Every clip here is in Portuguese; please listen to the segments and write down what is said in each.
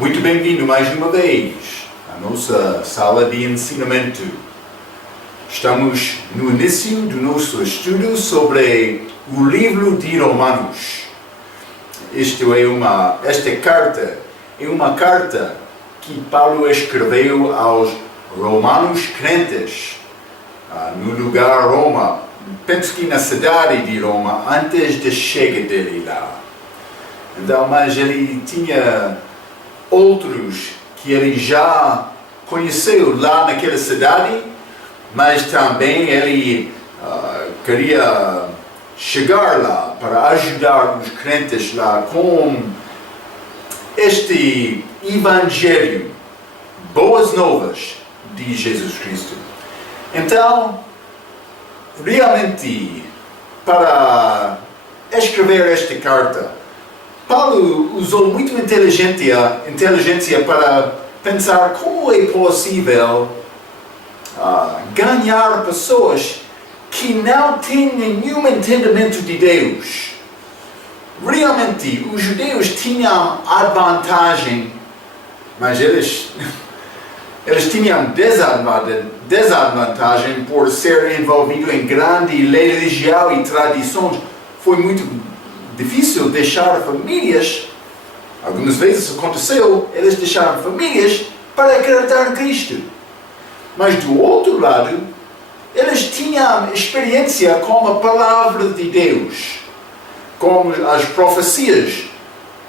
Muito bem-vindo mais uma vez à nossa sala de ensinamento. Estamos no início do nosso estudo sobre o livro de Romanos. Esta carta é uma carta que Paulo escreveu aos romanos crentes no lugar Roma. Penso que na cidade de Roma, antes da chegada dele lá. Então, mas ele tinha outros que ele já conheceu lá naquela cidade, mas também ele queria chegar lá para ajudar os crentes lá com este evangelho, boas novas de Jesus Cristo. Então, realmente, para escrever esta carta, Paulo usou muito inteligência para pensar como é possível ganhar pessoas que não têm nenhum entendimento de Deus. Realmente, os judeus tinham a vantagem, mas eles tinham desvantagem por ser envolvido em grande religião e tradições. Foi muito difícil deixar famílias. Algumas vezes aconteceu, eles deixaram famílias para acreditar em Cristo. Mas do outro lado, eles tinham experiência com a palavra de Deus, com as profecias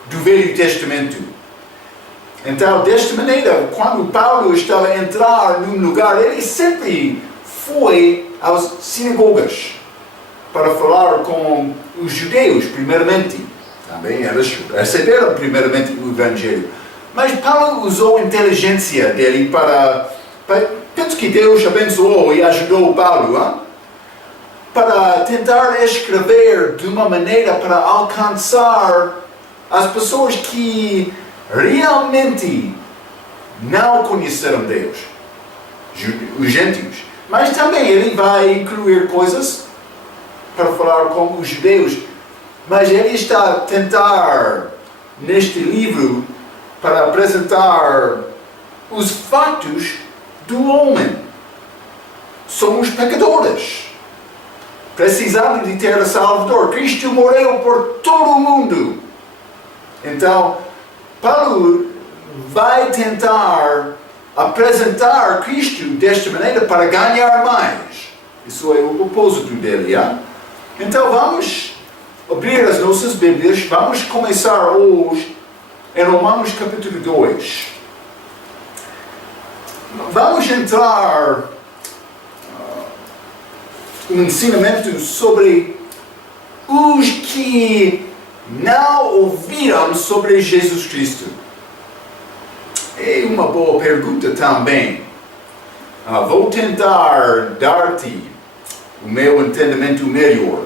do Velho Testamento. Então, desta maneira, quando Paulo estava a entrar num lugar, ele sempre foi às sinagogas para falar com os judeus, primeiramente. Também eles receberam primeiramente o Evangelho. Mas Paulo usou a inteligência dele para penso que Deus abençoou e ajudou Paulo, para tentar escrever de uma maneira para alcançar as pessoas que realmente não conheceram Deus, os gentios. Mas também ele vai incluir coisas para falar com os judeus, mas ele está a tentar neste livro para apresentar os fatos do homem. Somos pecadores, precisamos de ter a Salvador. Cristo morreu por todo o mundo. Então, Paulo vai tentar apresentar Cristo desta maneira para ganhar mais. Isso é o propósito dele, Então vamos abrir as nossas Bíblias, vamos começar hoje em Romanos capítulo 2. Vamos entrar um ensinamento sobre os que não ouviram sobre Jesus Cristo. É uma boa pergunta também. Vou tentar dar-te o meu entendimento melhor,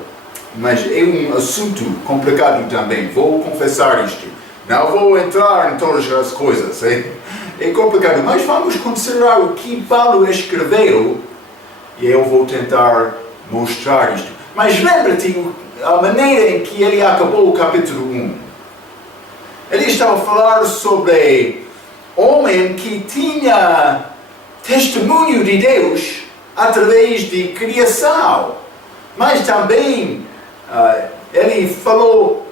mas é um assunto complicado também, vou confessar isto. Não vou entrar em todas as coisas, é complicado, mas vamos considerar o que Paulo escreveu e eu vou tentar mostrar isto. Mas lembra-te a maneira em que ele acabou o capítulo 1. Ele estava a falar sobre homem que tinha testemunho de Deus através de criação, mas também ele falou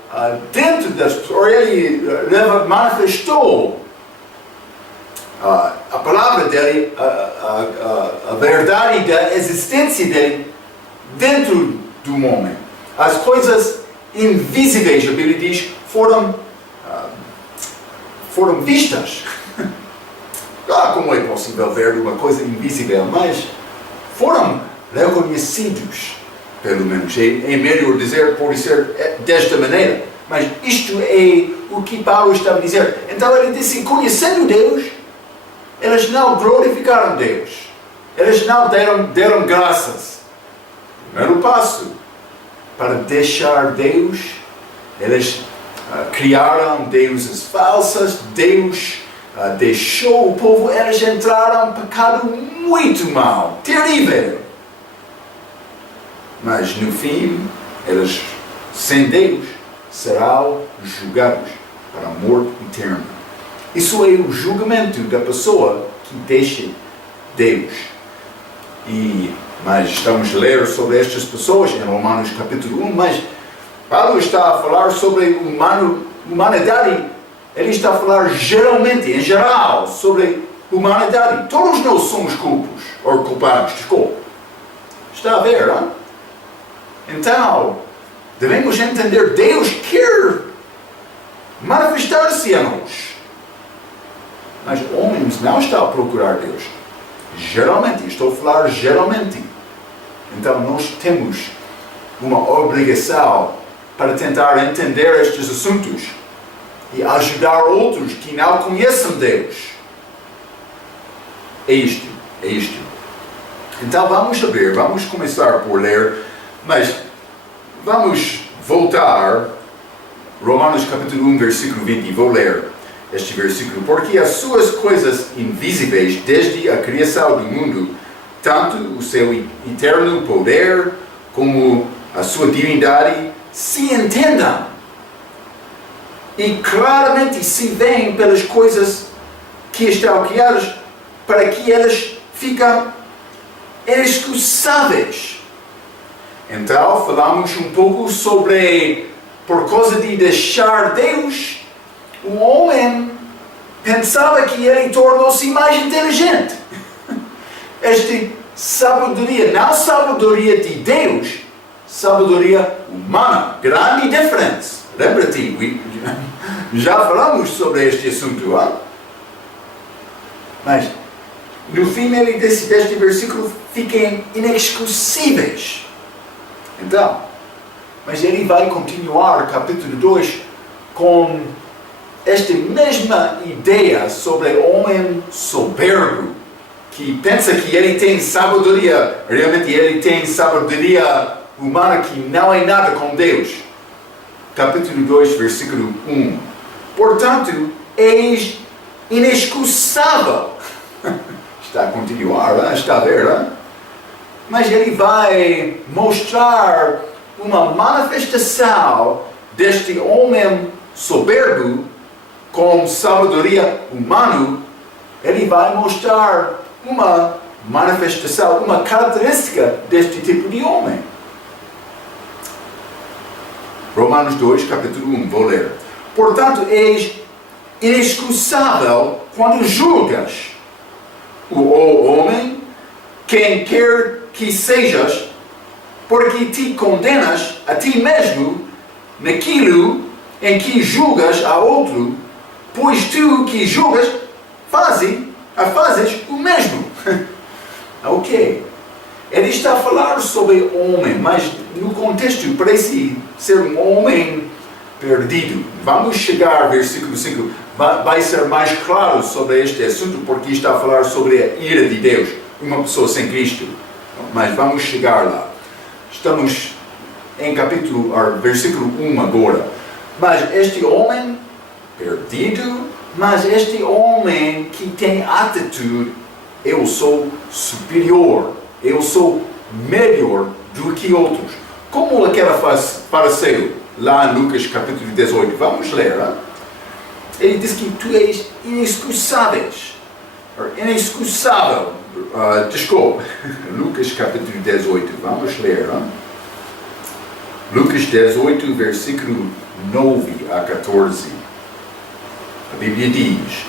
dentro das pessoas, ele manifestou a palavra dele, a verdade da existência dele dentro do homem. As coisas invisíveis, a Bíblia diz, foram vistas. Como é possível ver uma coisa invisível, mas foram reconhecidos, pelo menos. É melhor dizer, pode ser desta maneira, mas isto é o que Paulo estava a dizer. Então ele disse, conhecendo Deus, eles não glorificaram Deus, eles não deram graças. Primeiro passo, para deixar Deus, eles criaram deuses falsas, Deus deixou o povo, eles entraram em pecado muito mau, terrível. Mas no fim, eles, sem Deus, serão julgados para a morte eterna. Isso é o julgamento da pessoa que deixa Deus. Mas estamos a ler sobre estas pessoas em Romanos capítulo 1, mas Paulo está a falar sobre humanidade. Ele está a falar geralmente, em geral, sobre humanidade. Todos nós somos culpados, desculpa. Está a ver, não? Então, devemos entender, Deus quer manifestar-se a nós. Mas homens não estão a procurar Deus. Geralmente, estou a falar geralmente. Então, nós temos uma obrigação para tentar entender estes assuntos e ajudar outros que não conhecem Deus. É isto. Então, vamos ver, vamos começar por ler, mas vamos voltar, Romanos capítulo 1, versículo 20, vou ler este versículo. Porque as suas coisas invisíveis, desde a criação do mundo, tanto o seu eterno poder como a sua divindade, se entendam. E claramente se veem pelas coisas que estão criadas, para que elas ficam inexcusáveis. Então, falamos um pouco sobre, por causa de deixar Deus, o homem pensava que ele tornou-se mais inteligente. Esta sabedoria, não sabedoria de Deus, sabedoria humana, grande diferença. Lembra-te, já falamos sobre este assunto, hein? Mas, no fim, ele disse deste versículo, fiquem inexcusíveis. Então, mas ele vai continuar, capítulo 2, com esta mesma ideia sobre o homem soberbo, que pensa que ele tem sabedoria, realmente ele tem sabedoria humana que não é nada com Deus. Capítulo 2, versículo 1. Portanto, és inexcusável. Está a continuar, está a ver, hein? Mas ele vai mostrar uma manifestação deste homem soberbo com sabedoria humana. Ele vai mostrar uma manifestação, uma característica deste tipo de homem. Romanos 2, capítulo 1, vou ler. Portanto, és inexcusável quando julgas o homem, quem quer que sejas, porque te condenas a ti mesmo naquilo em que julgas a outro, pois tu que julgas fazes o mesmo. Ok. Ele está a falar sobre homem, mas no contexto parece ser um homem perdido. Vamos chegar ao versículo 5. Vai ser mais claro sobre este assunto, porque está a falar sobre a ira de Deus, uma pessoa sem Cristo. Mas vamos chegar lá. Estamos em versículo 1 agora. Mas este homem perdido, mas este homem que tem atitude, eu sou superior, eu sou melhor do que outros. Como aquele fariseu, lá em Lucas capítulo 18, vamos ler, hein? Ele diz que tu és inexcusável. Desculpa, Lucas capítulo 18, vamos ler, hein? Lucas 18, versículo 9 a 14. A Bíblia diz: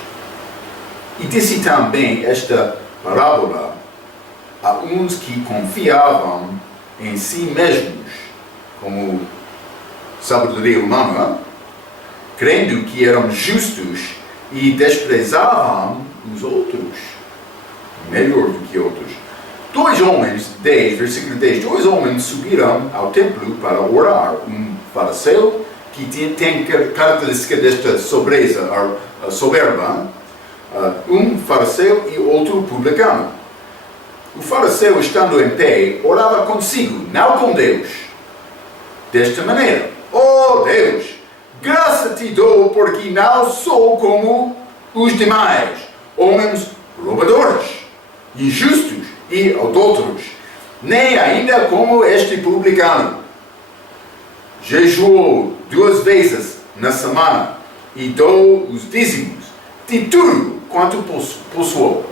E disse também esta parábola a uns que confiavam em si mesmos, como sabedoria humana, crendo que eram justos e desprezavam os outros, melhor do que outros. Versículo 10, 2 homens subiram ao templo para orar. Um fariseu, que tem característica desta soberba, um fariseu e outro publicano. O fariseu, estando em pé, orava consigo, não com Deus, desta maneira: Oh Deus, graça te dou, porque não sou como os demais, homens roubadores, injustos e adúlteros, nem ainda como este publicano. Jejuou 2 vezes na semana e dou os dízimos. de tudo quanto possuou.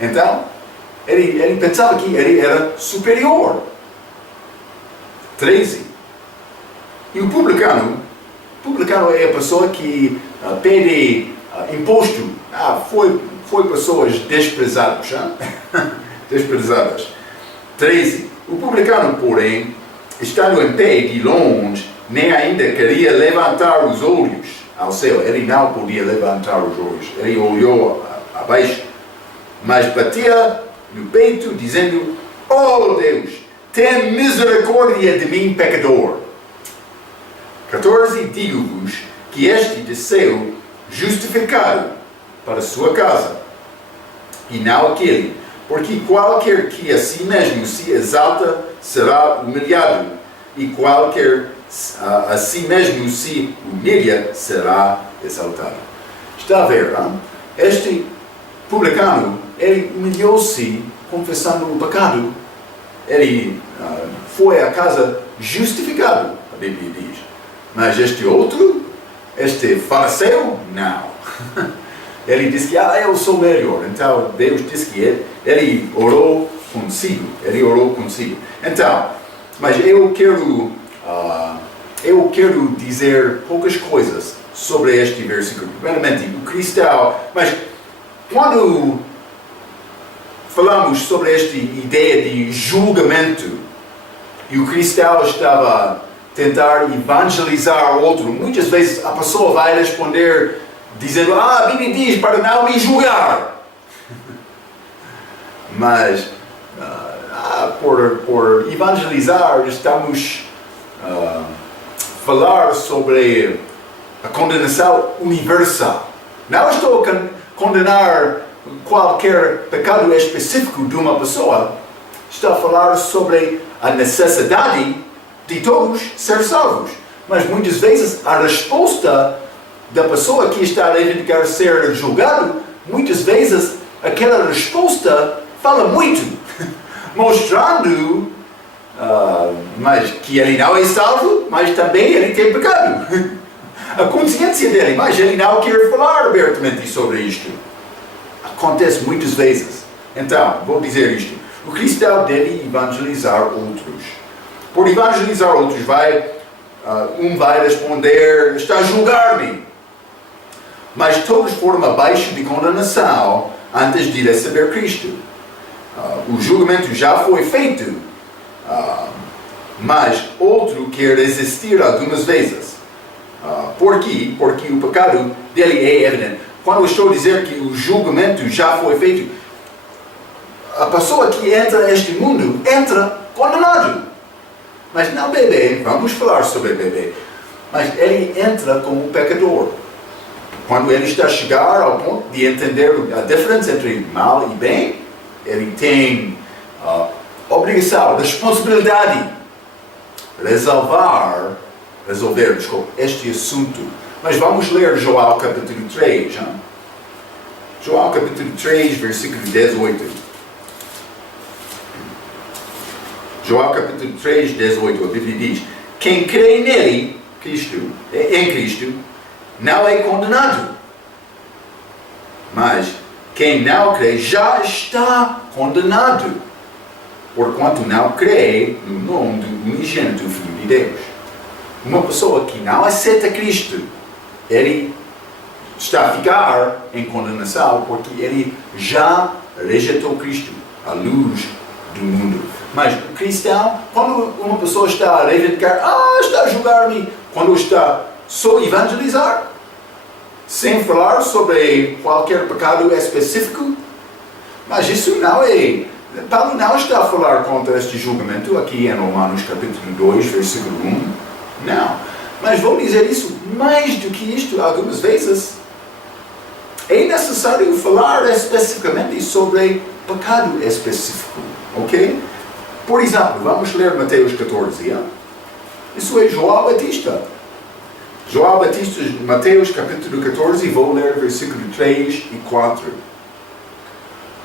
Então, ele pensava que ele era superior. 13. E o publicano é a pessoa que pede imposto. Foi pessoas desprezadas. Desprezadas. 13. O publicano, porém, estando em pé de longe, nem ainda queria levantar os olhos ao céu. Ele não podia levantar os olhos. Ele olhou abaixo, mas batia no peito, dizendo: "Oh Deus, tem misericórdia de mim, pecador." 14. Digo-vos que este desceu justificado para sua casa, e não aquele, porque qualquer que a si mesmo se exalta será humilhado, e qualquer a si mesmo se humilha será exaltado. Está a ver, não? Este publicano, ele humilhou-se confessando o pecado. Ele foi à casa justificado, a Bíblia diz. Mas este outro, este fariseu, não. Ele disse que eu sou melhor. Então Deus disse que ele orou consigo. Então, mas eu quero dizer poucas coisas sobre este versículo. Primeiramente, o cristão. Mas quando falamos sobre esta ideia de julgamento e o cristão estava a tentar evangelizar outro, muitas vezes a pessoa vai responder dizendo: a Bíblia diz para não me julgar. Mas por evangelizar estamos a falar sobre a condenação universal. Não estou a condenar qualquer pecado específico de uma pessoa. Estou a falar sobre a necessidade de todos ser salvos. Mas muitas vezes a resposta da pessoa que está a reivindicar ser julgado, muitas vezes aquela resposta fala muito, mostrando mas que ele não é salvo, mas também ele tem pecado. A consciência dele, mas ele não quer falar abertamente sobre isto. Acontece muitas vezes. Então, vou dizer isto. O cristão deve evangelizar outros. Por evangelizar outros, vai responder: está a julgar-me. Mas todos foram abaixo de condenação antes de receber Cristo. O julgamento já foi feito, mas outro quer resistir algumas vezes. Por quê? Porque o pecado dele é evidente. Quando eu estou a dizer que o julgamento já foi feito, a pessoa que entra neste mundo entra condenado. Mas não bebê, vamos falar sobre bebê. Mas ele entra como pecador. Quando ele está a chegar ao ponto de entender a diferença entre mal e bem, ele tem obrigação, responsabilidade resolver este assunto. Mas vamos ler João capítulo 3. Hein? João capítulo 3, versículo 18. João capítulo 3, 18, a Bíblia diz: quem crê nele, em Cristo, não é condenado. Mas quem não crê já está condenado, porquanto não crê no nome do unigênito Filho de Deus. Uma pessoa que não aceita Cristo, ele está a ficar em condenação, porque ele já rejeitou Cristo, a luz do mundo. Mas o cristão, quando uma pessoa está a reivindicar: está a julgar-me, quando está só a evangelizar, sem falar sobre qualquer pecado específico, mas isso não é. Paulo não está a falar contra este julgamento aqui em Romanos capítulo 2, versículo 1. Não. Mas vou dizer isso mais do que isto algumas vezes. É necessário falar especificamente sobre pecado específico. Ok? Por exemplo, vamos ler Mateus 14. Isso é João Batista. João Batista, Mateus capítulo 14, vou ler versículo 3 e 4.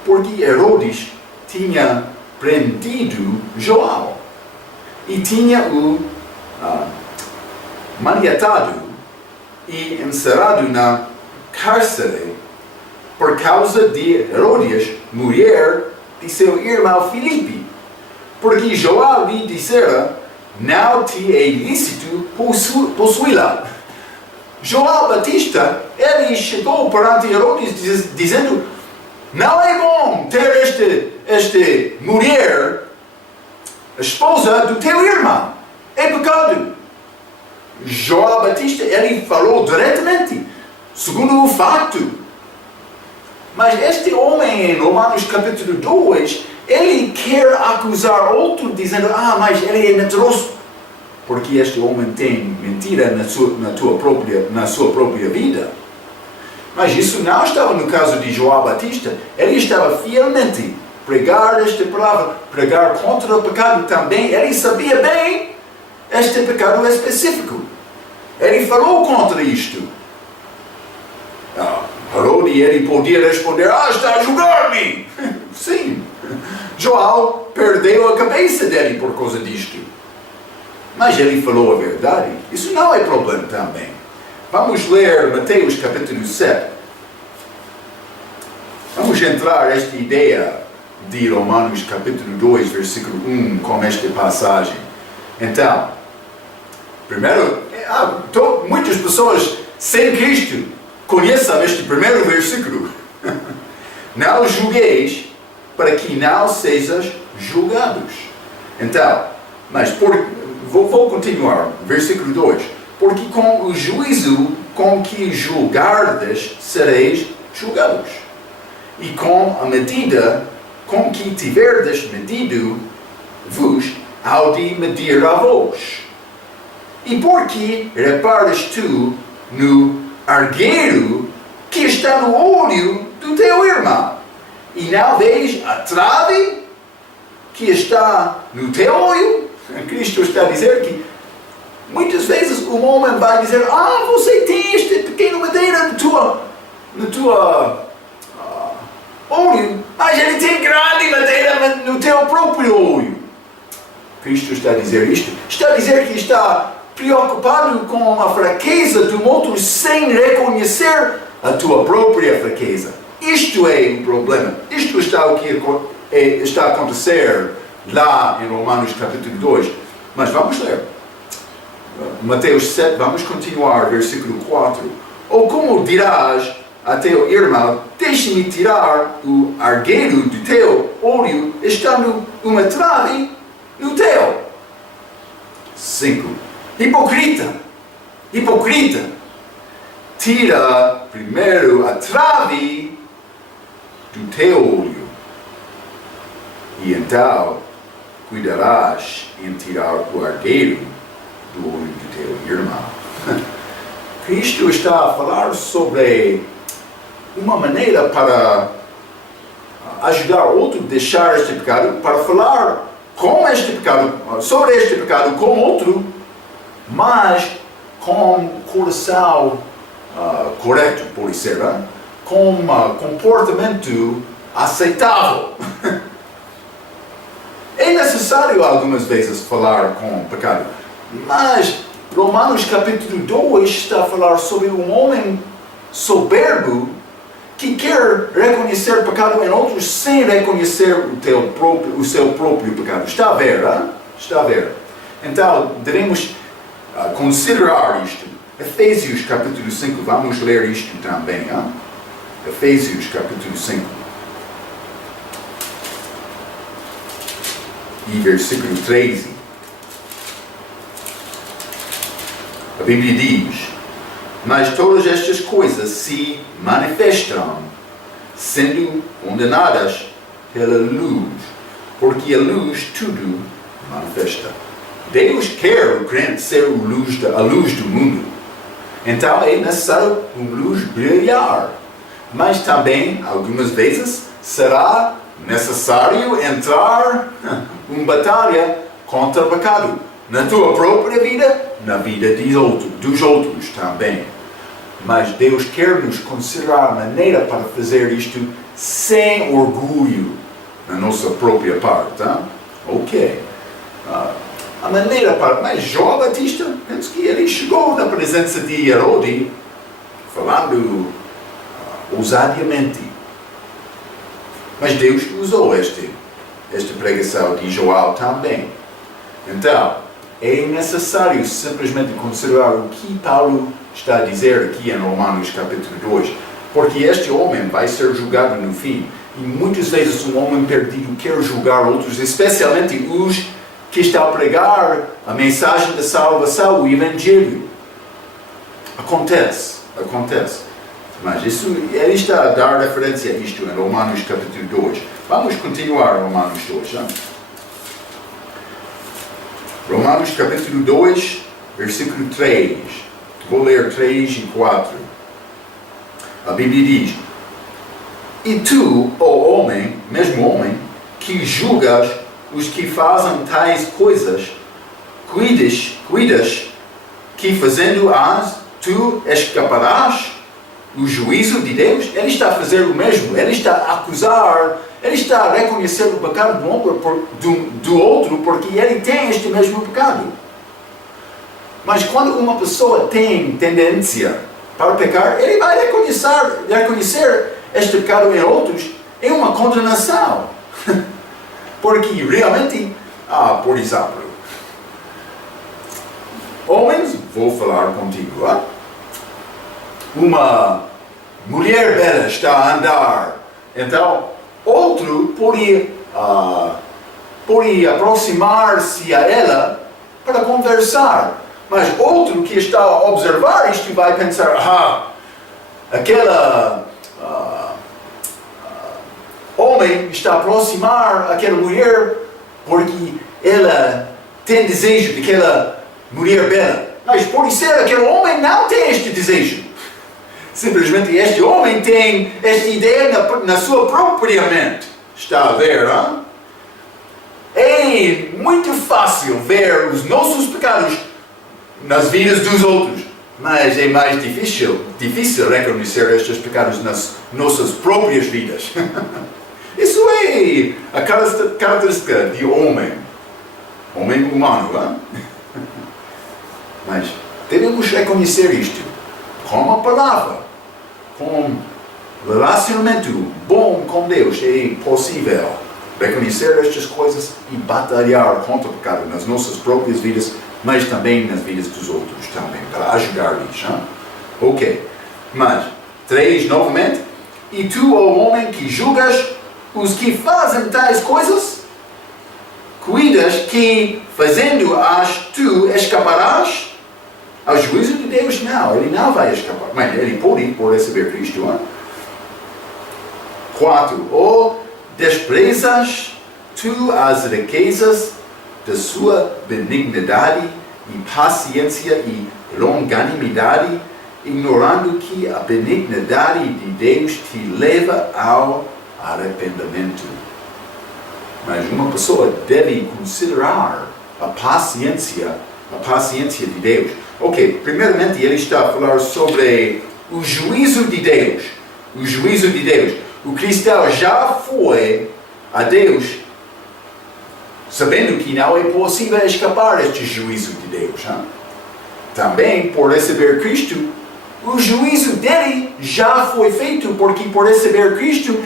Porque Herodes tinha prendido João e tinha-o maniatado e encerrado na cárcere por causa de Herodias, mulher de seu irmão Filipe. Porque João lhe dissera, não te é lícito possuí-la. João Batista, ele chegou perante Herodes dizendo, não é bom ter esta mulher, esposa do teu irmão. É pecado. João Batista, ele falou diretamente, segundo o fato. Mas este homem, em Romanos capítulo 2, ele quer acusar outro, dizendo, mas ele é mentiroso. Porque este homem tem mentira na sua própria vida. Mas isso não estava no caso de João Batista. Ele estava fielmente pregar esta palavra, pregar contra o pecado também. Ele sabia bem este pecado específico. Ele falou contra isto. Herodes, ele podia responder, está a julgar-me. Sim. João perdeu a cabeça dele por causa disto. Mas ele falou a verdade. Isso não é problema também. Vamos ler Mateus capítulo 7. Vamos entrar nesta ideia de Romanos capítulo 2, versículo 1, com esta passagem. Então, primeiro, muitas pessoas sem Cristo conhecem este primeiro versículo. Não julgueis para que não sejais julgados. Então, mas vou continuar, versículo 2. Porque com o juízo com que julgardes sereis julgados. E com a medida com que tiverdes medido, vos há de medir a vós. E porque reparas tu no argueiro que está no olho do teu irmão, e não vês a trave que está no teu olho? Cristo está a dizer que muitas vezes um homem vai dizer, você tem este pequeno madeira no tua olho, mas ele tem grande madeira no teu próprio olho. Cristo está a dizer isto. Está a dizer que está preocupado com a fraqueza do outro sem reconhecer a tua própria fraqueza. Isto é o problema. Isto está o que está a acontecer lá em Romanos capítulo 2. Mas vamos ler. Mateus 7, vamos continuar, versículo 4. Ou como dirás a teu irmão, deixe-me tirar o argueiro do teu olho, estando uma trave no teu. 5. Hipocrita, tira primeiro a trave do teu olho, e então cuidarás em tirar o argueiro do olho do teu irmão. Cristo está a falar sobre uma maneira para ajudar outro a deixar este pecado, para falar com este pecado, sobre este pecado com outro, mas com coração correto, por ser, com comportamento aceitável. É necessário algumas vezes falar com o pecado, mas Romanos capítulo 2 está a falar sobre um homem soberbo que quer reconhecer pecado em outros sem reconhecer o seu próprio pecado. Está a ver, Está a ver. Então, devemos considerar isto. Efésios capítulo 5, vamos ler isto também. Efésios capítulo 5. E versículo 13. A Bíblia diz, mas todas estas coisas se manifestam, sendo condenadas pela luz, porque a luz tudo manifesta. Deus quer o crente ser a luz do mundo. Então é necessário uma luz brilhar. Mas também, algumas vezes, será necessário entrar em batalha contra o pecado. Na tua própria vida, na vida dos outros também. Mas Deus quer nos considerar a maneira para fazer isto sem orgulho na nossa própria parte. Ok. A maneira para... Mas João Batista, penso que ele chegou na presença de Herodes, falando ousadiamente. Mas Deus usou esta pregação de Joel também. Então, é necessário simplesmente considerar o que Paulo está a dizer aqui em Romanos capítulo 2, porque este homem vai ser julgado no fim, e muitas vezes um homem perdido quer julgar outros, especialmente os que estão a pregar a mensagem da salvação, o Evangelho. Acontece. Mas ele está a dar referência a isto em Romanos capítulo 2. Vamos continuar Romanos 2. Hein? Romanos capítulo 2, versículo 3. Vou ler 3 e 4. A Bíblia diz: E tu, ó homem, mesmo homem, que julgas os que fazem tais coisas, cuidas que fazendo-as, tu escaparás do juízo de Deus? Ele está a fazer o mesmo, ele está a acusar, ele está a reconhecer o pecado do outro, porque ele tem este mesmo pecado. Mas quando uma pessoa tem tendência para pecar, ele vai reconhecer este pecado em outros, é uma condenação. Porque realmente, por exemplo, homens, vou falar contigo, uma mulher bela está a andar, então outro pode aproximar-se a ela para conversar, mas outro que está a observar isto vai pensar: aquela homem está a aproximar aquela mulher porque ela tem desejo daquela mulher bela, mas pode ser aquele homem não tem este desejo. Simplesmente este homem tem esta ideia na sua própria mente. Está a ver, não? É muito fácil ver os nossos pecados nas vidas dos outros, mas é mais difícil reconhecer estes pecados nas nossas próprias vidas. Isso é a característica de homem humano, não? Mas devemos reconhecer isto com a palavra, com relacionamento bom com Deus. É possível reconhecer estas coisas e batalhar contra o pecado nas nossas próprias vidas, mas também nas vidas dos outros também, para ajudar nisso. Ok, mas 3 novamente: E tu, ó homem, que julgas os que fazem tais coisas, cuidas que, fazendo-as, tu escaparás ao juízo de Deus? Não, ele não vai escapar. Mas ele pode receber Cristo. 4. Ou desprezas tu as riquezas da sua benignidade e paciência e longanimidade, ignorando que a benignidade de Deus te leva ao arrependimento. Mas uma pessoa deve considerar a paciência de Deus. Ok, primeiramente ele está a falar sobre o juízo de Deus. O juízo de Deus. O cristão já foi a Deus sabendo que não é possível escapar deste juízo de Deus. Também, por receber Cristo, o juízo dele já foi feito, porque por receber Cristo,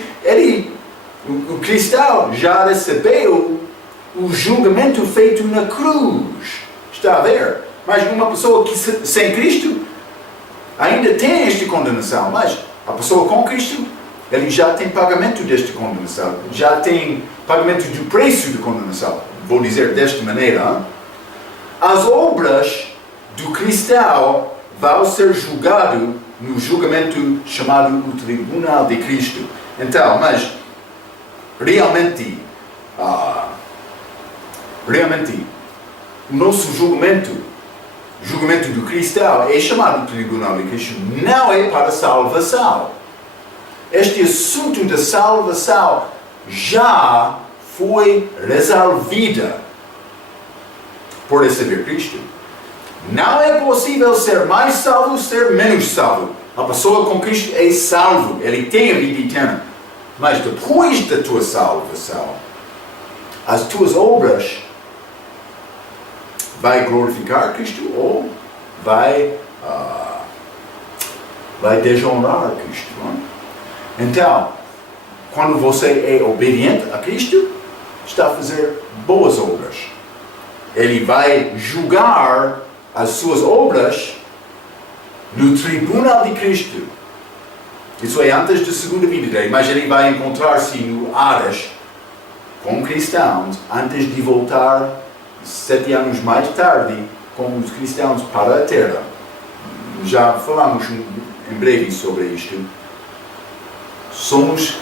o cristão já recebeu o julgamento feito na cruz. Está a ver? Mas uma pessoa que sem Cristo ainda tem esta condenação, mas a pessoa com Cristo, ele já tem pagamento desta condenação, já tem pagamento do preço de condenação. Vou dizer desta maneira: as obras do cristão vão ser julgadas no julgamento chamado o Tribunal de Cristo. Então, mas realmente o nosso julgamento do cristão é chamado Tribunal de Cristo, não é para salvação. Este assunto da salvação já foi resolvida por receber Cristo. Não é possível ser mais salvo, ser menos salvo. A pessoa com Cristo é salvo, ele tem a vida eterna. Mas depois da tua salvação, as tuas obras vai glorificar Cristo ou vai desonrar Cristo? Não? Então, quando você é obediente a Cristo, está a fazer boas obras. Ele vai julgar as suas obras no tribunal de Cristo. Isso é antes da segunda vinda dele, mas ele vai encontrar-se no Hades com cristãos antes de voltar 7 anos mais tarde com os cristãos para a terra. Já falamos em breve sobre isto. Somos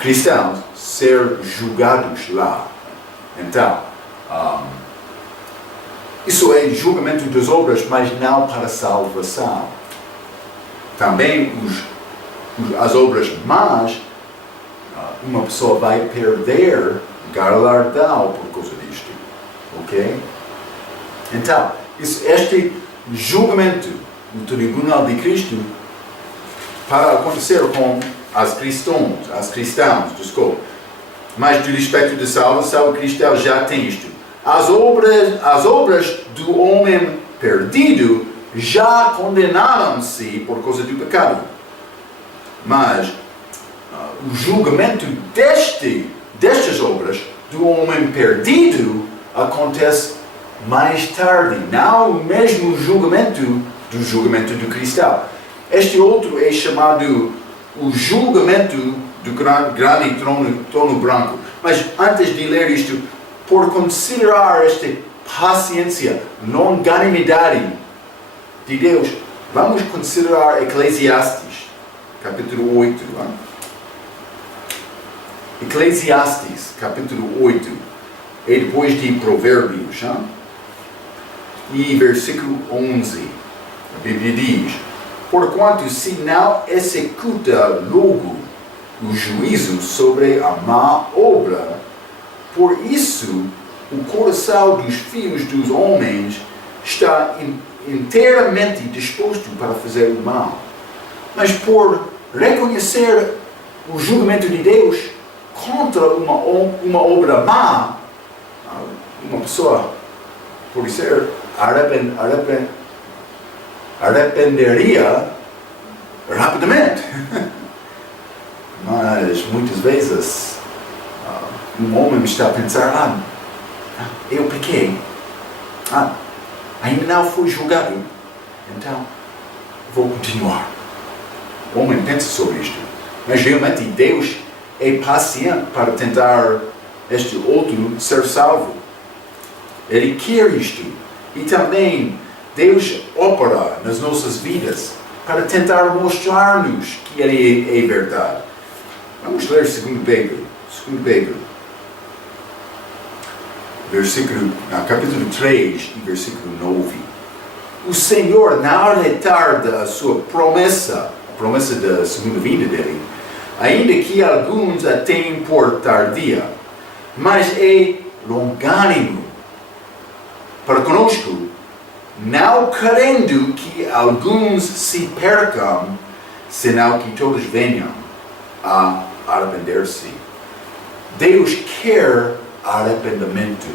cristãos ser julgados lá. Então, isso é julgamento das obras, mas não para salvação. Também as obras más, uma pessoa vai perder galardão por causa disto. Ok? Então, este julgamento no tribunal de Cristo para acontecer com as cristãos, desculpa. Mas do respeito de salvação, o cristão já tem isto. As obras do homem perdido já condenaram-se por causa do pecado. Mas o julgamento destas obras do homem perdido acontece mais tarde, não o mesmo julgamento do cristão. Este outro é chamado o julgamento do grande trono branco. Mas antes de ler isto, por considerar esta paciência, longanimidade de Deus, vamos considerar Eclesiastes, capítulo 8. Eclesiastes, capítulo 8, é depois de Provérbios. E versículo 11, a Bíblia diz: porquanto se não executa logo o juízo sobre a má obra, por isso o coração dos filhos dos homens está inteiramente disposto para fazer o mal. Mas por reconhecer o julgamento de Deus contra uma obra má, uma pessoa, por ser arrependeria rapidamente. Mas muitas vezes um homem está a pensar: eu pequei, ainda não fui julgado, então vou continuar. O homem pensa sobre isto, mas realmente Deus é paciente para tentar este outro ser salvo. Ele quer isto. E também Deus opera nas nossas vidas para tentar mostrar-nos que Ele é verdade. Vamos ler 2 Pedro. Capítulo 3 e versículo 9. O Senhor não retarda a sua promessa, a promessa da segunda vinda dele, ainda que alguns a tenham por tardia, mas é longânimo para conosco, não querendo que alguns se percam, senão que todos venham a arrepender-se. Deus quer arrependimento,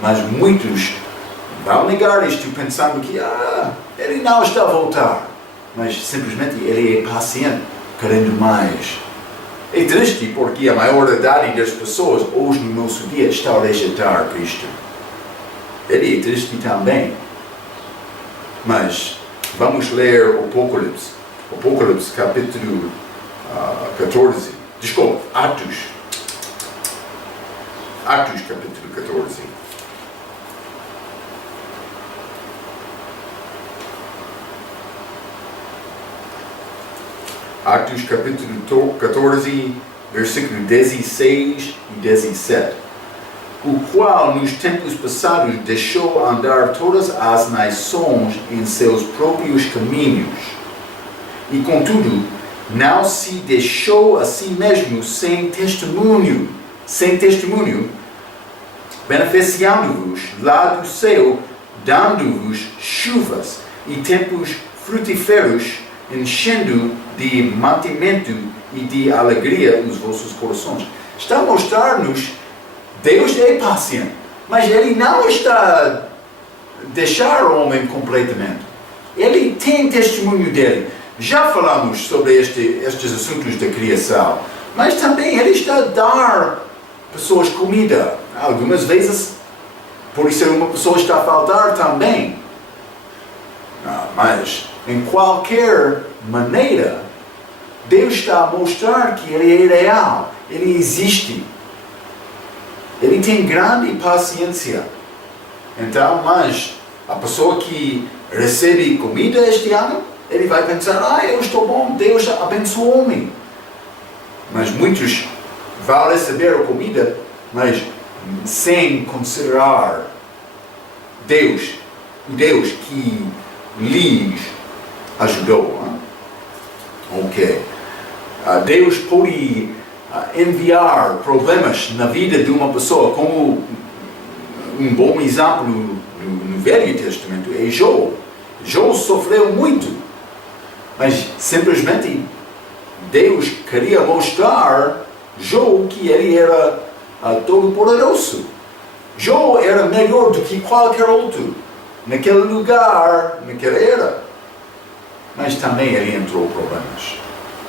mas muitos vão negar isto pensando que Ele não está a voltar, mas simplesmente Ele é paciente, querendo mais. É triste porque a maioridade das pessoas hoje no nosso dia está a rejeitar Cristo. Ele é triste também. Mas vamos ler Apocalipse capítulo 14. Desculpa, Atos capítulo 14. Atos capítulo 14, versículo 16 e 17. O qual nos tempos passados deixou andar todas as nações em seus próprios caminhos, e contudo não se deixou a si mesmo sem testemunho, beneficiando-vos lá do céu, dando-vos chuvas e tempos frutíferos, enchendo de mantimento e de alegria os vossos corações. Está a mostrar-nos Deus é paciente, mas Ele não está a deixar o homem completamente. Ele tem testemunho dele. já falamos sobre estes assuntos da criação, mas também Ele está a dar pessoas comida. Algumas vezes, por isso uma pessoa está a faltar também. Mas, em qualquer maneira, Deus está a mostrar que Ele é real, Ele existe. Ele tem grande paciência. Então, mas a pessoa que recebe comida este ano, ele vai pensar, eu estou bom, Deus abençoou-me. Mas muitos vão receber a comida, mas sem considerar Deus, o Deus que lhes ajudou. Ok. Deus pode enviar problemas na vida de uma pessoa, como um bom exemplo no Velho Testamento é Jó. Jó sofreu muito, mas simplesmente Deus queria mostrar Jó que ele era todo-poderoso. Jó era melhor do que qualquer outro naquele lugar, naquela era. Mas também ele entrou em problemas.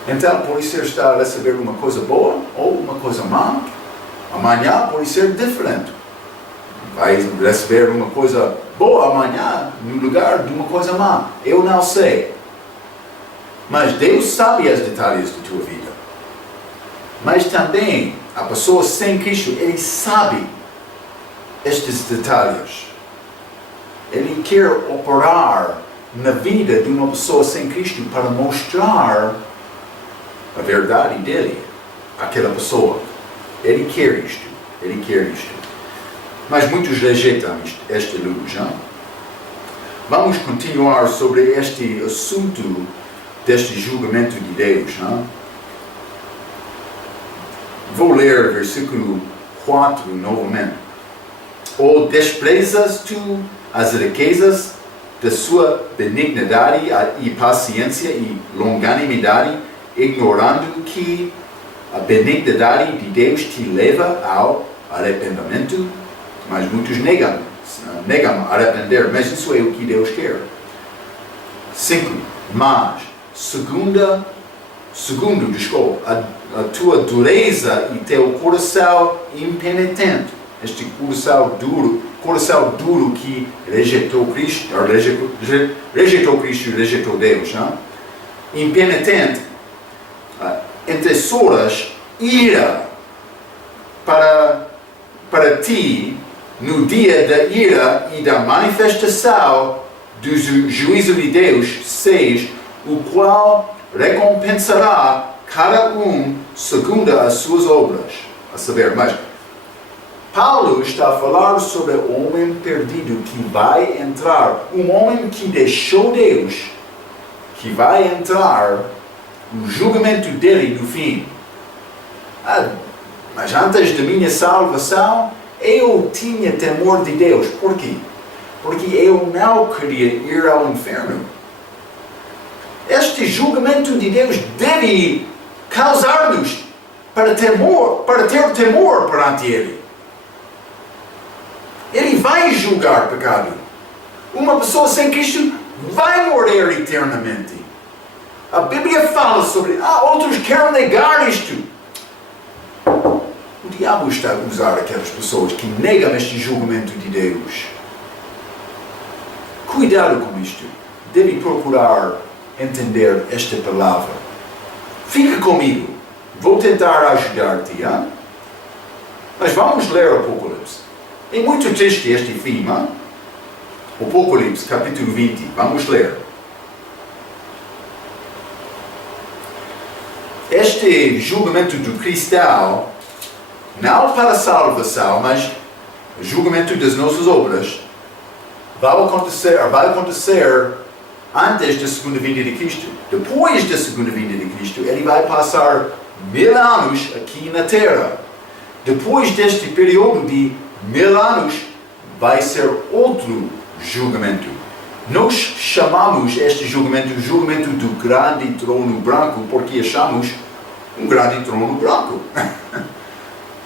Então, pode ser estar a receber uma coisa boa ou uma coisa má. Amanhã pode ser diferente. Vai receber uma coisa boa amanhã no lugar de uma coisa má. Eu não sei. Mas Deus sabe os detalhes da tua vida. Mas também, a pessoa sem Cristo, ele sabe estes detalhes. Ele quer operar na vida de uma pessoa sem Cristo para mostrar a verdade dele àquela pessoa. Ele quer isto. Ele quer isto. Mas muitos rejeitam esta luz. Não? Vamos continuar sobre este assunto deste julgamento de Deus. Não? Vou ler versículo 4 novamente. Ou desprezas tu as riquezas da sua benignidade e paciência e longanimidade, ignorando que a benignidade de Deus te leva ao arrependimento? Mas muitos negam arrepender, mas isso é o que Deus quer. 5. Mas, segundo, a tua dureza e teu coração impenitente, este coração duro que rejeitou Cristo e rejeitou Deus, não? Impenitente, entesouras ira para ti no dia da ira e da manifestação do juízo de Deus, 6, o qual recompensará cada um segundo as suas obras. A saber, mas Paulo está a falar sobre o homem perdido que vai entrar, um homem que deixou Deus, que vai entrar no julgamento dele no fim. Mas antes da minha salvação, eu tinha temor de Deus. Por quê? Porque eu não queria ir ao inferno. Este julgamento de Deus deve causar-nos para ter temor perante Ele. Ele vai julgar pecado. Uma pessoa sem Cristo vai morrer eternamente. A Bíblia fala sobre, outros querem negar isto. O diabo está a usar aquelas pessoas que negam este julgamento de Deus. Cuidado com isto. Deve procurar entender esta palavra. Fica comigo. Vou tentar ajudar-te. Mas vamos ler o Apocalipse. É muito triste este fim. Apocalipse, capítulo 20. Vamos ler. Este julgamento do cristão, não para a salvação, mas julgamento das nossas obras, vai acontecer antes da segunda vinda de Cristo. Depois da segunda vinda de Cristo, ele vai passar 1000 anos aqui na Terra. Depois deste período de 1000 anos, vai ser outro julgamento. Nós chamamos este julgamento do grande trono branco, porque achamos um grande trono branco.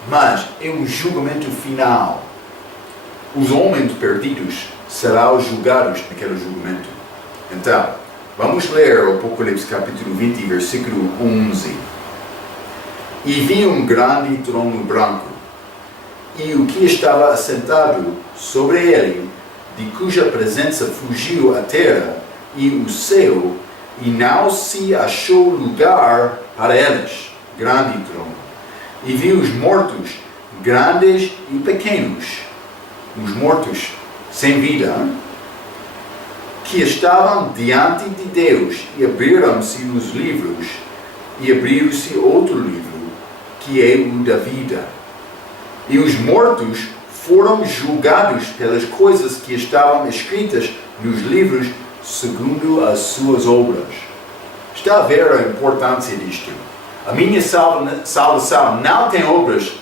Mas é um julgamento final. Os homens perdidos serão julgados naquele julgamento. Então, Vamos ler o Apocalipse capítulo 20, versículo 11. E vi um grande trono branco, e o que estava assentado sobre ele, de cuja presença fugiu a terra e o céu, e não se achou lugar para eles. Grande trono. E vi os mortos, grandes e pequenos, os mortos sem vida, que estavam diante de Deus, e abriram-se os livros, e abriu-se outro livro, que é o da vida. E os mortos foram julgados pelas coisas que estavam escritas nos livros, segundo as suas obras. Está a ver a importância disto? A minha salvação não tem obras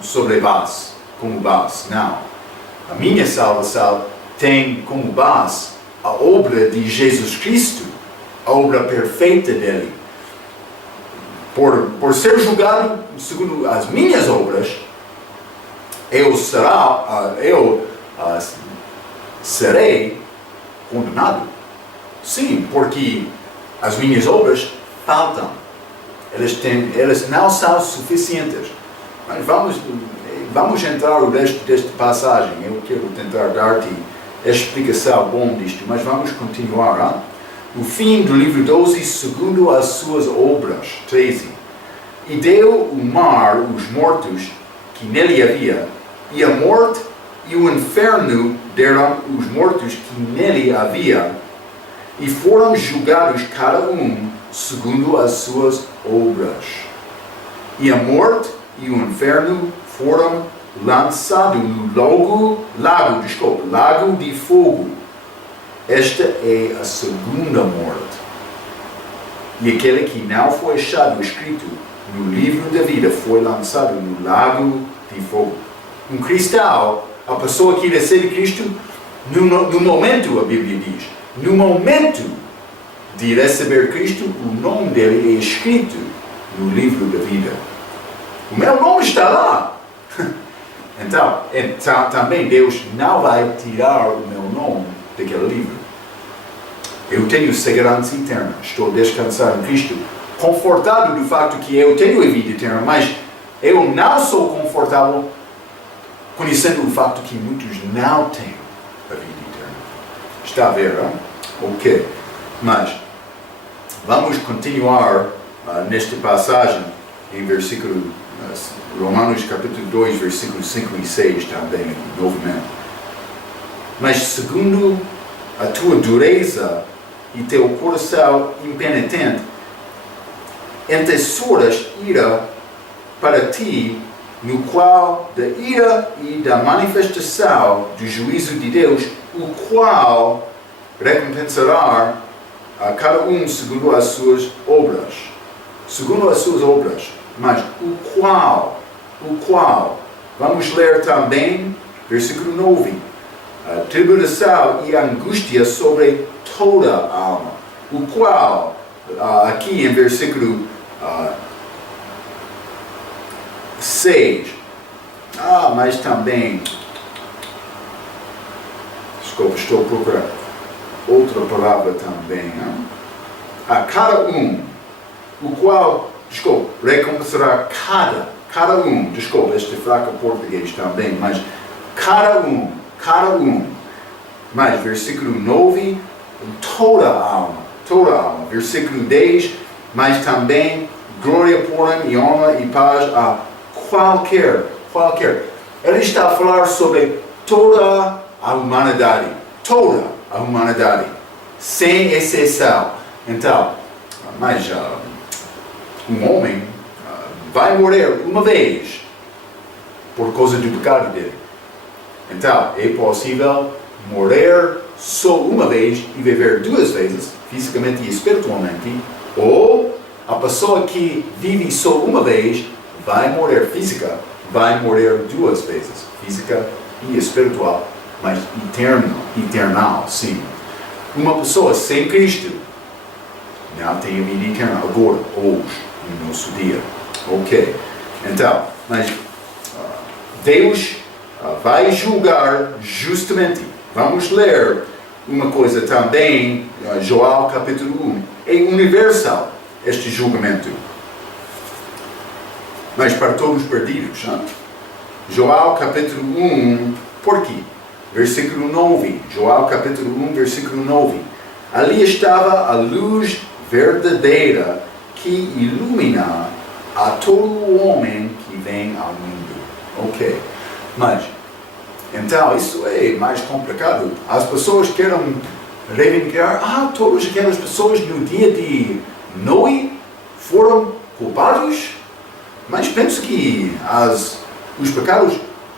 sobre base, como base, não. A minha salvação tem como base a obra de Jesus Cristo, a obra perfeita dele. Por ser julgado segundo as minhas obras, eu serei condenado. Sim, porque as minhas obras faltam. Elas não são suficientes. Mas vamos entrar no resto desta passagem. Eu quero tentar dar-te a explicação bom disto, mas vamos continuar. Hein? O fim do livro 12, segundo as suas obras. 13. E deu o mar os mortos que nele havia, e a morte e o inferno deram os mortos que nele havia, e foram julgados cada um segundo as suas obras. E a morte e o inferno foram lançados no lago de fogo. Esta é a segunda morte. E aquele que não foi achado escrito no livro da vida foi lançado no lago de fogo. Um cristão, a pessoa que recebe Cristo, no momento, a Bíblia diz, no momento de receber Cristo, o nome dele é escrito no livro da vida. O meu nome está lá. Então, também Deus não vai tirar o meu nome daquele livro. Eu tenho segurança eterna. Estou descansado em Cristo, confortado do facto que eu tenho a vida eterna, mas eu não sou confortável conhecendo o facto que muitos não têm a vida eterna. Está a ver, hein? Ok. Mas vamos continuar nesta passagem em versículo Romanos capítulo 2, versículos 5 e 6 também, novamente. Mas segundo a tua dureza e teu coração impenitente, entesouras ira para ti, no qual da ira e da manifestação do juízo de Deus, o qual recompensará a cada um segundo as suas obras. Segundo as suas obras. Mas o qual, vamos ler também, versículo 9, a tribulação e a angústia sobre toda a alma. O qual, aqui em versículo 6, mas também, desculpa, estou procurando outra palavra também, hein? A cada um, o qual, recompensará cada um, este fraco português também, mas cada um, mas versículo 9, toda a alma, versículo 10, mas também glória, poder e honra e paz a qualquer, ele está a falar sobre toda a humanidade, sem exceção. Então, mas um homem vai morrer uma vez por causa do pecado dele. Então, é possível morrer só uma vez e viver duas vezes, fisicamente e espiritualmente, ou a pessoa que vive só uma vez vai morrer vai morrer duas vezes, física e espiritual, mas eternal, sim. Uma pessoa sem Cristo não tem a vida eterna agora, hoje, no nosso dia. Ok, então, mas Deus vai julgar justamente. Vamos ler uma coisa também, Joel capítulo 1, é universal este julgamento. Mas para todos perdidos, hein? Joel capítulo 1, por quê? Versículo 9, Joel capítulo 1, versículo 9. Ali estava a luz verdadeira que ilumina a todo homem que vem ao mundo. Ok, mas, então, isso é mais complicado. As pessoas querem reivindicar, todas aquelas pessoas no dia de Noé foram culpados, mas penso que os pecados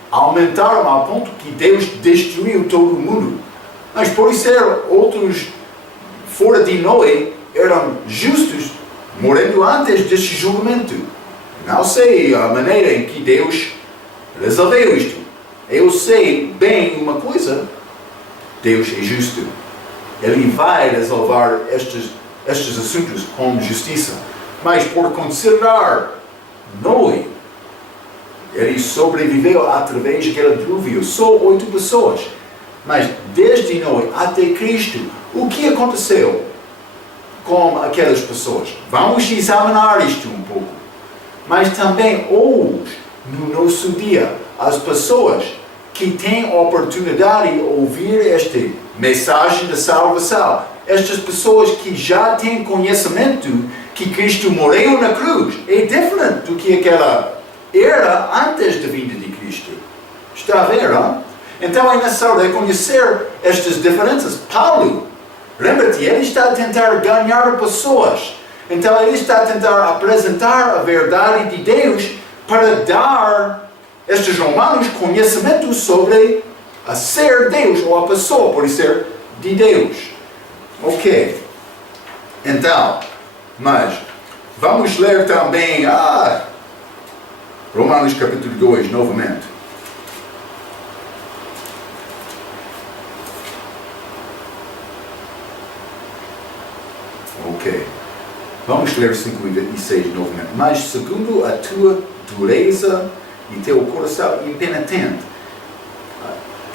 aumentaram ao ponto que Deus destruiu todo o mundo. Mas por ser outros fora de Noé eram justos, morrendo antes deste julgamento. Não sei a maneira em que Deus resolveu isto. Eu sei bem uma coisa: Deus é justo. Ele vai resolver estes assuntos com justiça. Mas por considerar Noé, ele sobreviveu através daquele dilúvio, só 8 pessoas. Mas desde Noé até Cristo, o que aconteceu com aquelas pessoas? Vamos examinar isto um pouco. Mas também hoje, no nosso dia, as pessoas que têm a oportunidade de ouvir esta mensagem de salvação, estas pessoas que já têm conhecimento que Cristo morreu na cruz, é diferente do que aquela era antes da vinda de Cristo. Está a ver, hein? Então é necessário reconhecer estas diferenças. Paulo, lembra-te, ele está a tentar ganhar pessoas. Então ele está a tentar apresentar a verdade de Deus para dar estes romanos conhecimento sobre a ser Deus, ou a pessoa por ser de Deus. Ok. Então, mas vamos ler também Romanos capítulo 2 novamente. Ok. Vamos ler 5 e 6 novamente. Mas segundo a tua dureza e teu coração impenitente,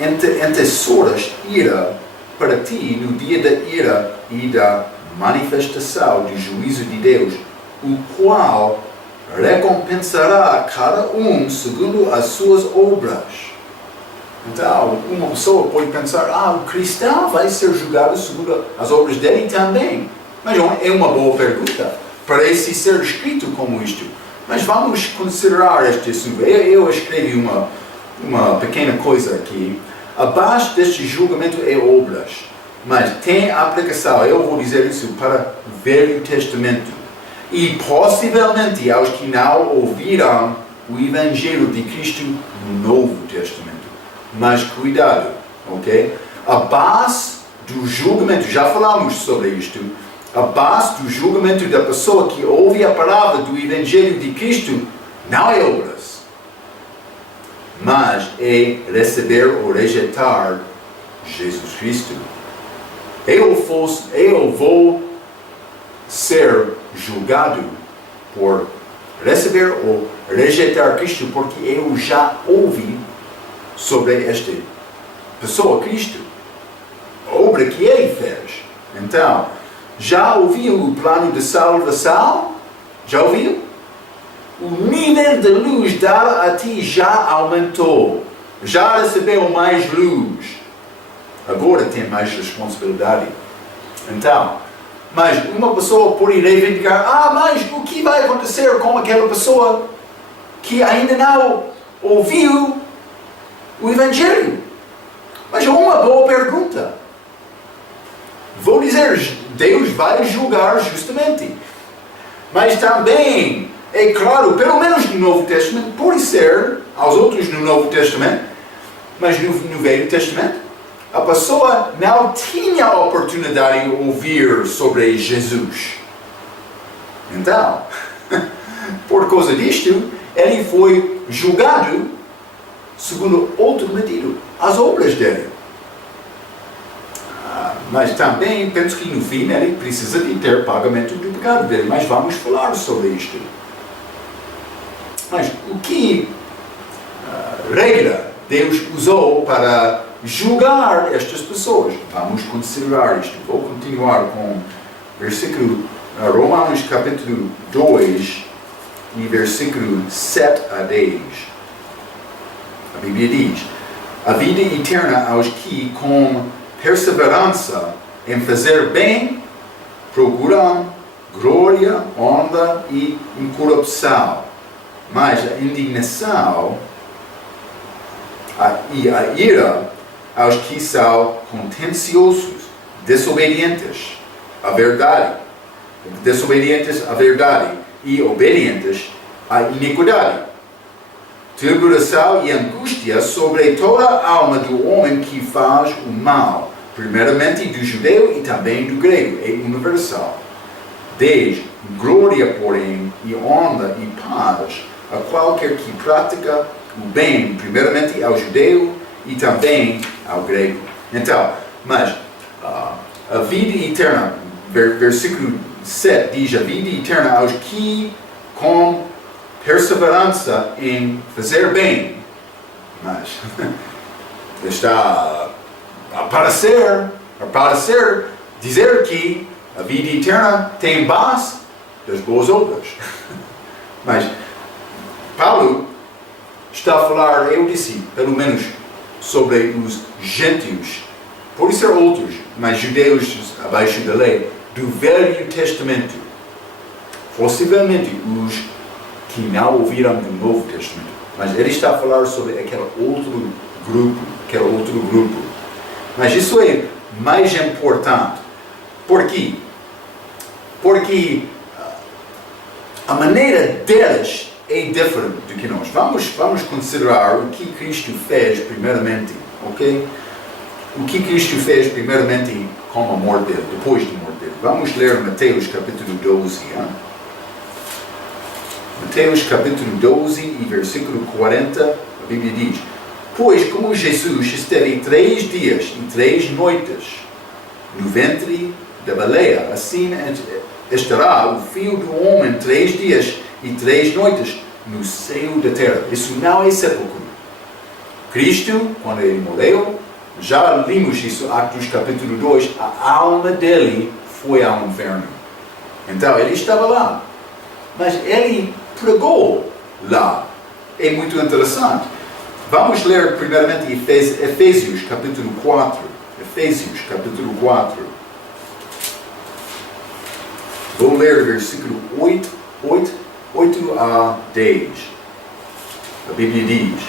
antecessores ira para ti no dia da ira e da manifestação do juízo de Deus, o qual recompensará cada um segundo as suas obras. Então, uma pessoa pode pensar, o cristão vai ser julgado segundo as obras dele também. Mas é uma boa pergunta. Parece ser escrito como isto. Mas vamos considerar este assunto. Eu escrevi uma pequena coisa aqui. Abaixo deste julgamento é obras. Mas tem aplicação, eu vou dizer isso, para o Velho Testamento. E possivelmente aos que não ouviram o Evangelho de Cristo no Novo Testamento. Mas cuidado, ok? A base do julgamento, já falamos sobre isto, a base do julgamento da pessoa que ouve a palavra do Evangelho de Cristo não é obras, mas é receber ou rejeitar Jesus Cristo. Eu vou ser julgado por receber ou rejeitar Cristo, porque eu já ouvi sobre esta pessoa, Cristo, a obra que Ele fez. Então, já ouviu o plano de salvação? Já ouviu? O nível de luz dada a ti já aumentou. Já recebeu mais luz. Agora tem mais responsabilidade. Então, mas uma pessoa pode reivindicar, mas o que vai acontecer com aquela pessoa que ainda não ouviu o Evangelho? Mas é uma boa pergunta. Vou dizer, Deus vai julgar justamente. Mas também, é claro, pelo menos no Novo Testamento, pode ser, aos outros no Novo Testamento, mas no Velho Testamento, a pessoa não tinha a oportunidade de ouvir sobre Jesus. Então, por causa disto, ele foi julgado segundo outro medida, as obras dele. Mas também penso que no fim ele precisa de ter pagamento do pecado dele. Mas vamos falar sobre isto. Mas o que regra Deus usou para julgar estas pessoas. Vamos considerar isto. Vou continuar com versículo Romanos capítulo 2 e versículo 7 a 10. A Bíblia diz: a vida eterna aos que com perseverança em fazer bem procuram glória, honra e incorrupção, mas a indignação e a ira aos que são contenciosos, desobedientes à verdade e obedientes à iniquidade. Tribulação e angústia sobre toda a alma do homem que faz o mal, primeiramente do judeu e também do grego, é universal. 10. Glória, porém, e honra e paz a qualquer que pratica o bem, primeiramente ao judeu e também ao grego. Então, mas a vida eterna, versículo 7 diz: a vida eterna aos que com perseverança em fazer bem. Mas está a parecer dizer que a vida eterna tem base das boas obras. Mas Paulo está a falar, eu disse, pelo menos sobre os gentios, por ser outros, mas judeus abaixo da lei, do Velho Testamento. Possivelmente os que não ouviram do Novo Testamento. Mas ele está a falar sobre aquele outro grupo. Mas isso é mais importante. Por quê? Porque a maneira deles é diferente do que nós. Vamos considerar o que Cristo fez primeiramente, ok? O que Cristo fez primeiramente com a morte dele, depois da morte dele. Vamos ler Mateus capítulo 12. Hein? Mateus capítulo 12 e versículo 40, a Bíblia diz: pois como Jesus esteve 3 dias e 3 noites no ventre da baleia, assim estará o Filho do Homem 3 dias e 3 noites no seio da terra. Isso não é sepulcro. Cristo, quando ele morreu, já vimos isso, Atos capítulo 2, a alma dele foi ao inferno. Então, ele estava lá. Mas ele pregou lá. É muito interessante. Vamos ler primeiramente Efésios capítulo 4. Efésios capítulo 4. Vou ler versículo 8 a 10. A Bíblia diz: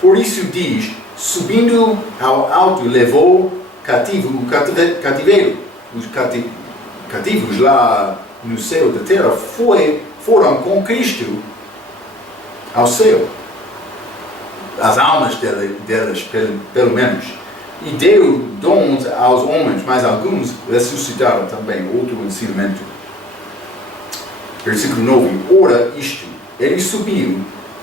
por isso diz, subindo ao alto, levou cativo o cativeiro. Os cativos lá no céu da terra foram com Cristo ao céu. As almas delas, pelo menos. E deu dons aos homens, mas alguns ressuscitaram também. Outro ensinamento. Versículo 9. Ora isto, ele subiu,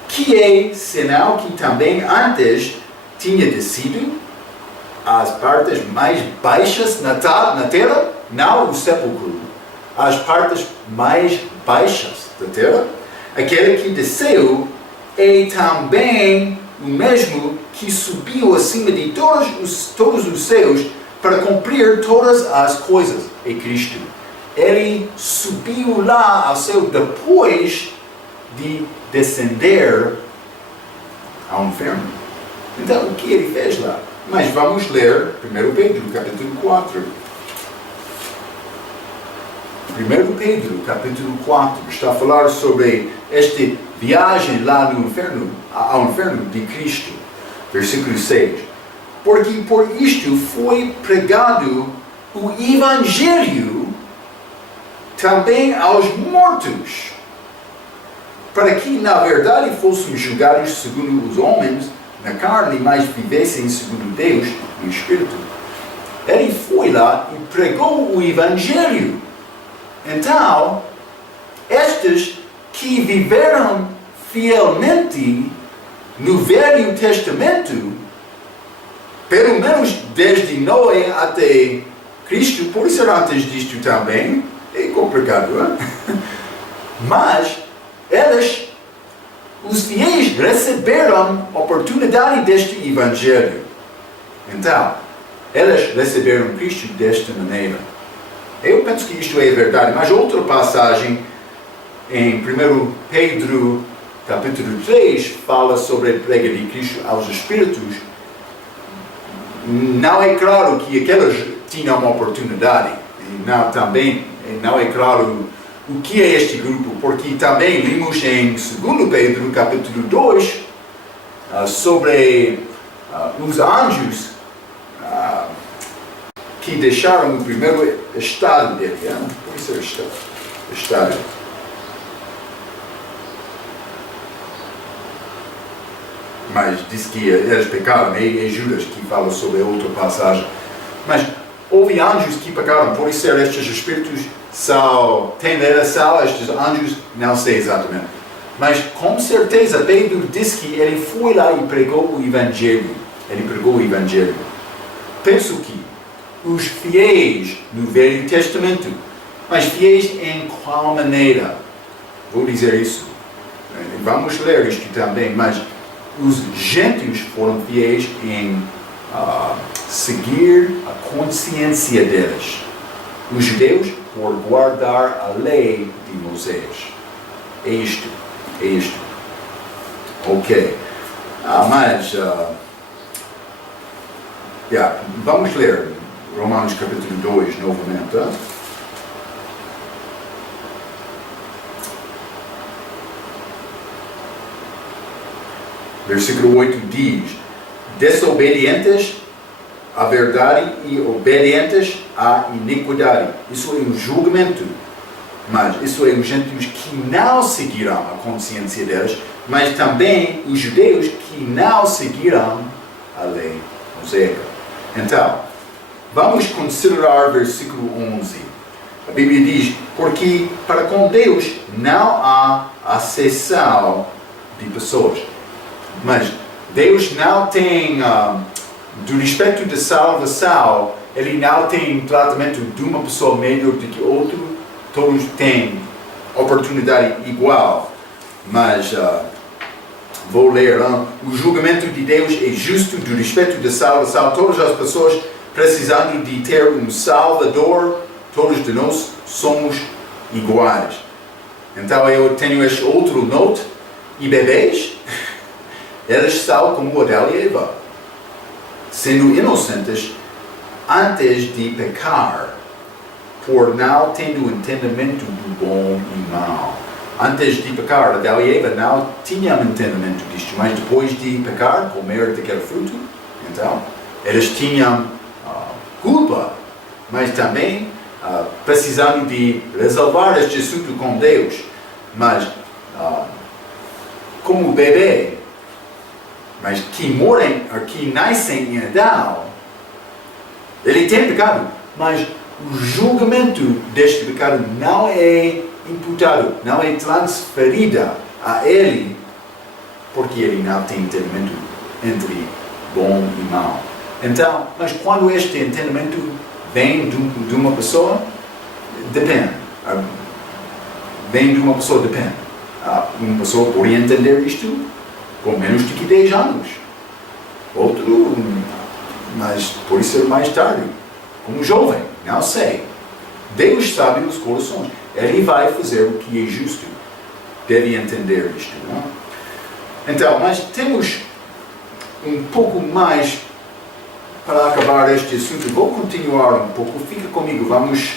que é sinal que também antes tinha descido às partes mais baixas na terra, não o sepulcro, as partes mais baixas da terra. Aquele que desceu é também o mesmo que subiu acima de todos os céus para cumprir todas as coisas. É Cristo. Ele subiu lá ao céu depois de descender ao inferno. Então, o que ele fez lá? Mas vamos ler 1 Pedro, capítulo 4. 1 Pedro, capítulo 4, está a falar sobre esta viagem lá no inferno, ao inferno de Cristo. Versículo 6. Porque por isto foi pregado o Evangelho também aos mortos, para que na verdade fossem julgados segundo os homens na carne, mas vivessem segundo Deus no Espírito. Ele foi lá e pregou o Evangelho. Então, estes que viveram fielmente no Velho Testamento, pelo menos desde Noé até Cristo, por ser antes disto também, é complicado, hein? Mas eles, os fiéis, receberam a oportunidade deste Evangelho. Então, elas receberam Cristo desta maneira. Eu penso que isto é verdade, mas outra passagem em 1 Pedro, capítulo 3, fala sobre a prega de Cristo aos Espíritos. Não é claro que aquelas tinham uma oportunidade. Também não é claro o que é este grupo, porque também vimos em 2 Pedro, capítulo 2, sobre os anjos que deixaram o primeiro estado dele. Por isso é estado. Mas diz que eles pecaram, é Judas que fala sobre outra passagem. Mas houve anjos que pecaram, por isso estes espíritos têm estes anjos, não sei exatamente. Mas com certeza Pedro diz que ele foi lá e pregou o Evangelho. Penso que os fiéis no Velho Testamento, mas fiéis em qual maneira? Vou dizer isso. Vamos ler isto também, mas os gentios foram fiéis em seguir a consciência deles. Os judeus por guardar a lei de Moisés. É isto. Ok. Vamos ler Romanos capítulo 2 novamente. Versículo 8 diz: desobedientes à verdade e obedientes à iniquidade. Isso é um julgamento. Mas isso é os gentios que não seguirão a consciência deles, mas também os judeus que não seguirão a lei mosaica. Então, vamos considerar versículo 11. A Bíblia diz: porque para com Deus não há acessão de pessoas. Mas Deus não tem, do respeito da salvação, Ele não tem tratamento de uma pessoa melhor do que outra. Todos têm oportunidade igual. Mas vou ler. O julgamento de Deus é justo do respeito da salvação. Todas as pessoas precisando de ter um Salvador, todos de nós somos iguais. Então eu tenho este outro note. E bebês, eles são como Adão e Eva, sendo inocentes antes de pecar, por não tendo entendimento do bom e mau. Antes de pecar, Adão e Eva não tinham entendimento disto, mas depois de pecar, comer daquele fruto, então, eles tinham culpa, mas também precisando de resolver este assunto com Deus. Mas, como bebê, mas que nascem em Adão, ele tem pecado, mas o julgamento deste pecado não é imputado, não é transferido a ele, porque ele não tem entendimento entre bom e mau. Então, mas quando este entendimento vem de uma pessoa, depende. Vem de uma pessoa, depende. Uma pessoa pode entender isto com menos de que 10 anos. Outro, mas pode ser mais tarde. Como jovem, não sei. Deus sabe os corações. Ele vai fazer o que é justo. Deve entender isto, não? Então, mas temos um pouco mais para acabar este assunto. Vou continuar um pouco. Fica comigo. Vamos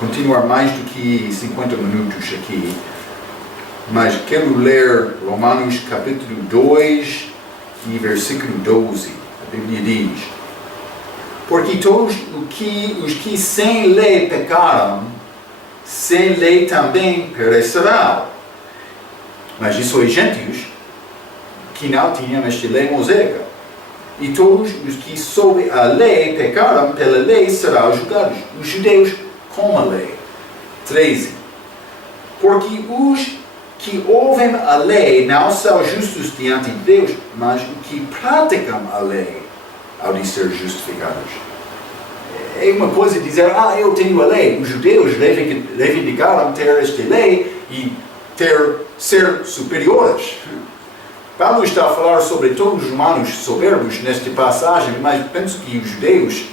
continuar mais do que 50 minutos aqui. Mas quero ler Romanos capítulo 2 e versículo 12. A Bíblia diz: porque todos os que sem lei pecaram, sem lei também perecerão. Mas isso é gentios que não tinham esta lei mosaica. E todos os que sob a lei pecaram, pela lei serão julgados. Os judeus com a lei. 13. Porque os que ouvem a lei não são justos diante de Deus, mas os que praticam a lei hão de ser justificados. É uma coisa dizer, eu tenho a lei. Os judeus reivindicaram ter esta lei e ser superiores. Paulo está a falar sobre todos os humanos soberbos nesta passagem, mas penso que os judeus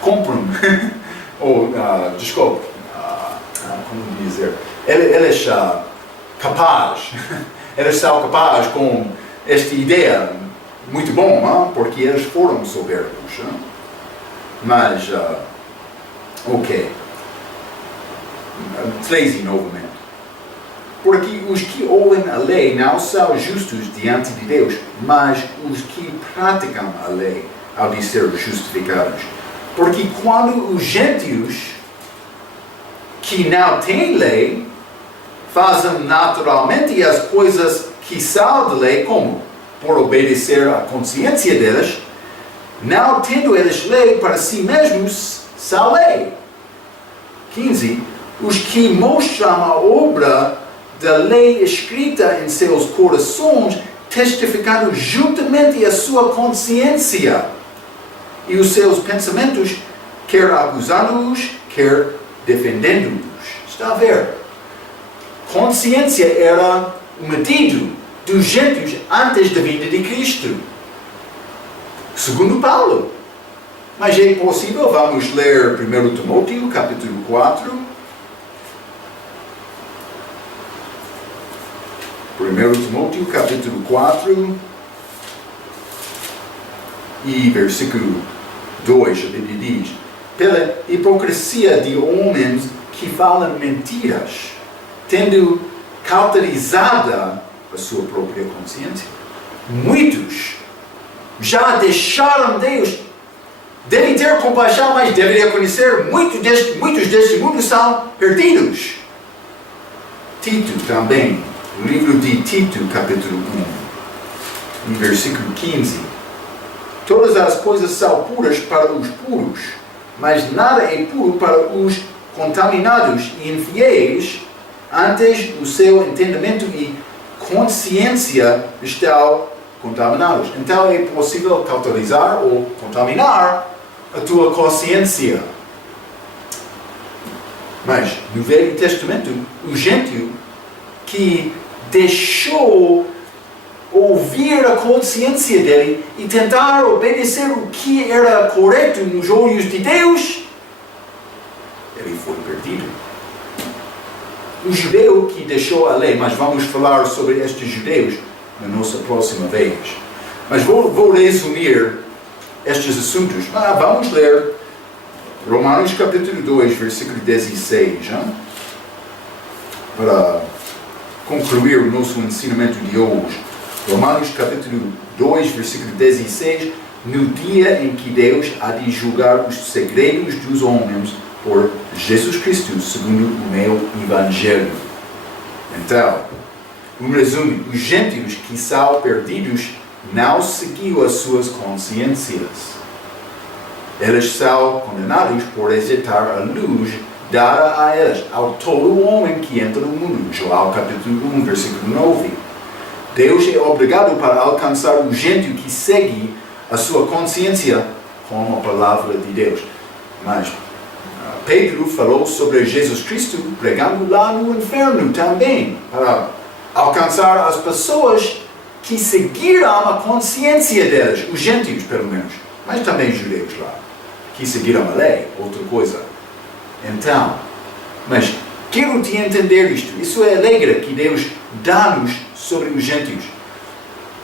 compram, ou, desculpe, como dizer, eles capazes, eles são capazes com esta ideia muito bom, não? Porque eles foram soberbos. Não? Mas, ok. 13 novamente. Porque os que ouvem a lei não são justos diante de Deus, mas os que praticam a lei hão de ser justificados. Porque quando os gentios que não têm lei fazem naturalmente as coisas que são de lei, como por obedecer à consciência deles, não tendo eles lei para si mesmos, são lei. 15. Os que mostram a obra da lei escrita em seus corações, testificando juntamente a sua consciência e os seus pensamentos, quer acusando-os, quer defendendo-os. Está a ver? Consciência era o medido dos gentios antes da vinda de Cristo. Segundo Paulo. Mas é possível, vamos ler 1 Timóteo, capítulo 4. 1 Timóteo, capítulo 4. E versículo 2, a Bíblia diz: pela hipocrisia de homens que falam mentiras, tendo cauterizada a sua própria consciência. Muitos já deixaram Deus. Devem ter compaixão, mas devem reconhecer muitos deste mundo são perdidos. Tito também, o livro de Tito, capítulo 1, e versículo 15. Todas as coisas são puras para os puros, mas nada é puro para os contaminados e infiéis, antes o seu entendimento e consciência estão contaminados. Então é possível cauterizar ou contaminar a tua consciência. Mas no Velho Testamento, o gentio que deixou ouvir a consciência dele e tentar obedecer o que era correto nos olhos de Deus, ele foi perdido. O judeu que deixou a lei, mas vamos falar sobre estes judeus na nossa próxima vez. Mas vou resumir estes assuntos. Vamos ler Romanos capítulo 2, versículo 16, para concluir o nosso ensinamento de hoje. Romanos capítulo 2, versículo 16. No dia em que Deus há de julgar os segredos dos homens por Jesus Cristo, segundo o meu Evangelho. Então, um resumo: os gentios que são perdidos não seguiam as suas consciências. Eles são condenados por rejeitar a luz dada a eles, ao todo homem que entra no mundo. João capítulo 1, versículo 9. Deus é obrigado para alcançar o gentio que segue a sua consciência com a palavra de Deus. Mas Pedro falou sobre Jesus Cristo pregando lá no inferno também, para alcançar as pessoas que seguiram a consciência deles, os gentios pelo menos, mas também judeus lá, que seguiram a lei, outra coisa. Então, mas quero te entender isto. Isso é alegre que Deus dá-nos sobre os gentios.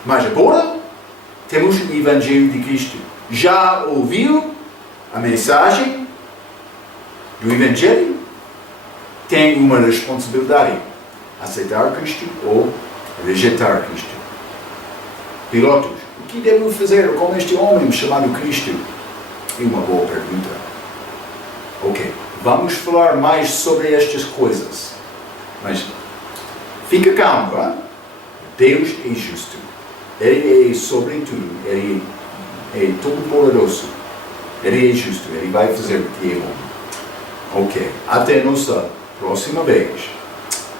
Mas agora temos o Evangelho de Cristo. Já ouviu a mensagem do Evangelho? Tem uma responsabilidade: aceitar Cristo ou rejeitar Cristo. Pilotos, o que devo fazer com este homem chamado Cristo? É uma boa pergunta. Ok, vamos falar mais sobre estas coisas. Mas fica calmo, hein? Deus é justo. Ele é sobre tudo. Ele é todo-poderoso. Ele é justo. Ele vai fazer o que é bom. Ok, até a nossa próxima vez.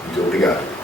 Muito obrigado.